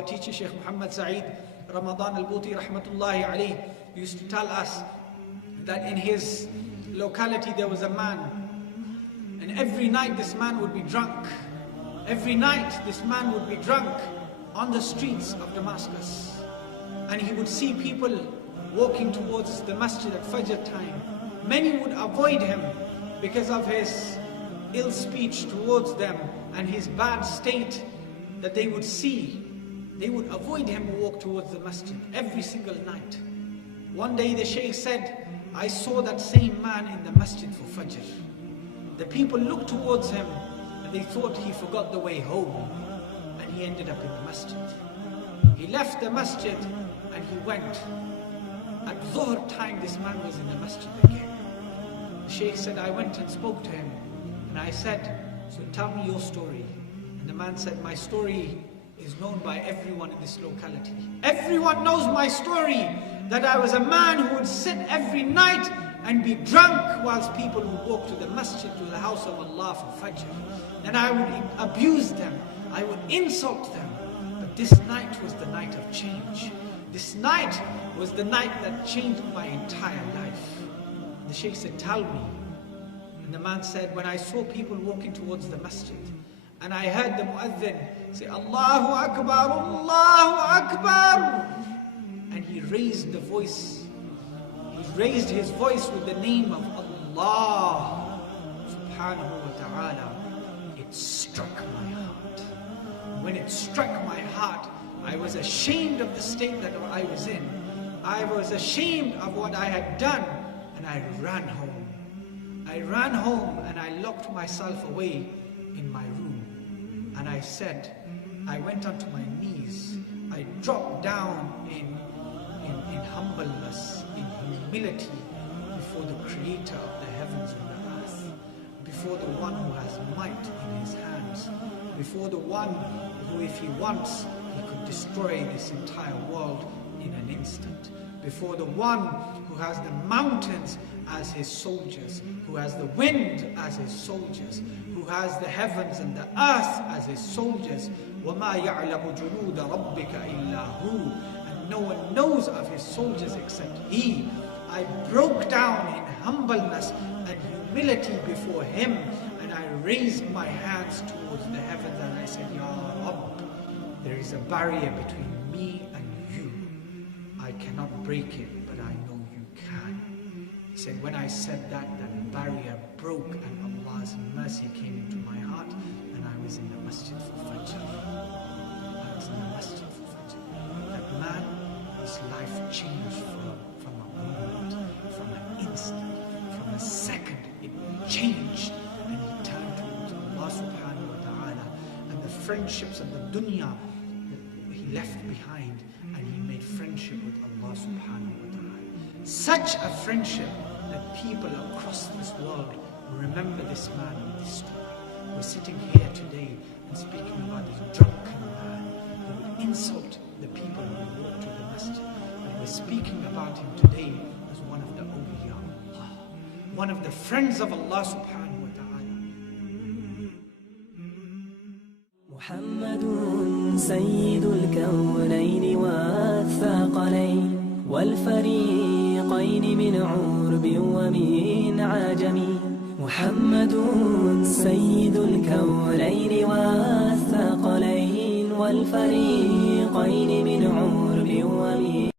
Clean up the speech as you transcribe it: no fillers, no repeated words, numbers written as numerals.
our teacher Sheikh Muhammad Sa'id Ramadan al-Buti rahmatullahi alayh used to tell us that in his locality there was a man, and every night this man would be drunk. Every night this man would be drunk on the streets of Damascus, and he would see people walking towards the masjid at Fajr time. Many would avoid him because of his ill speech towards them and his bad state that they would see. They would avoid him and walk towards the masjid every single night. One day the Shaykh said, I saw that same man in the masjid for Fajr. The people looked towards him and they thought he forgot the way home, and he ended up in the masjid. He left the masjid and he went. At Dhuhr time this man was in the masjid again. The Shaykh said, I went and spoke to him and I said, so tell me your story. And the man said, my story is known by everyone in this locality. Everyone knows my story, that I was a man who would sit every night and be drunk whilst people would walk to the masjid, to the house of Allah for Fajr. And I would abuse them, I would insult them. But this night was the night of change. This night was the night that changed my entire life. The Shaykh said, tell me. And the man said, when I saw people walking towards the masjid, and I heard the muaddin say, Allahu Akbar, Allahu Akbar. And he raised the voice. He raised his voice with the name of Allah subhanahu wa ta'ala. It struck my heart. When it struck my heart, I was ashamed of the state that I was in. I was ashamed of what I had done, and I ran home. I ran home and I locked myself away in my room. And I said, I went onto my knees. I dropped down in humbleness, in humility before the creator of the heavens and the earth, before the one who has might in his hands, before the one who, if he wants, he could destroy this entire world in an instant, before the one who has the mountains as his soldiers, who has the wind as his soldiers, who has the heavens and the earth as his soldiers. وَمَا يَعْلَمُ جُنُودَ رَبِّكَ إِلَّا هُ. And no one knows of his soldiers except he. I broke down in humbleness and humility before him, and I raised my hands towards the heavens and I said, Ya Rabb, there is a barrier between me and you. I cannot break it, but I know you can. He said, when I said that, that barrier broke and Allah's mercy came into my heart, and I was in the masjid for Fajr. I was in the masjid for Fajr. That man, his life changed from a moment, from an instant, from a second. It changed, and he turned towards Allah subhanahu wa ta'ala, and the friendships of the dunya he left behind, and he made friendship with Allah subhanahu wa ta'ala. Such a friendship that people across this world remember this man with this story. We're sitting here today and speaking about this drunken man who would insult the people who walk to the masjid. And we're speaking about him today as one of the awliya of Allah, one of the friends of Allah subhanahu wa ta'ala. محمد سيد الكونين والثقلين والفريقين من عرب ومن عجم. محمد سيد الكونين والثقلين والفريقين من عرب ومن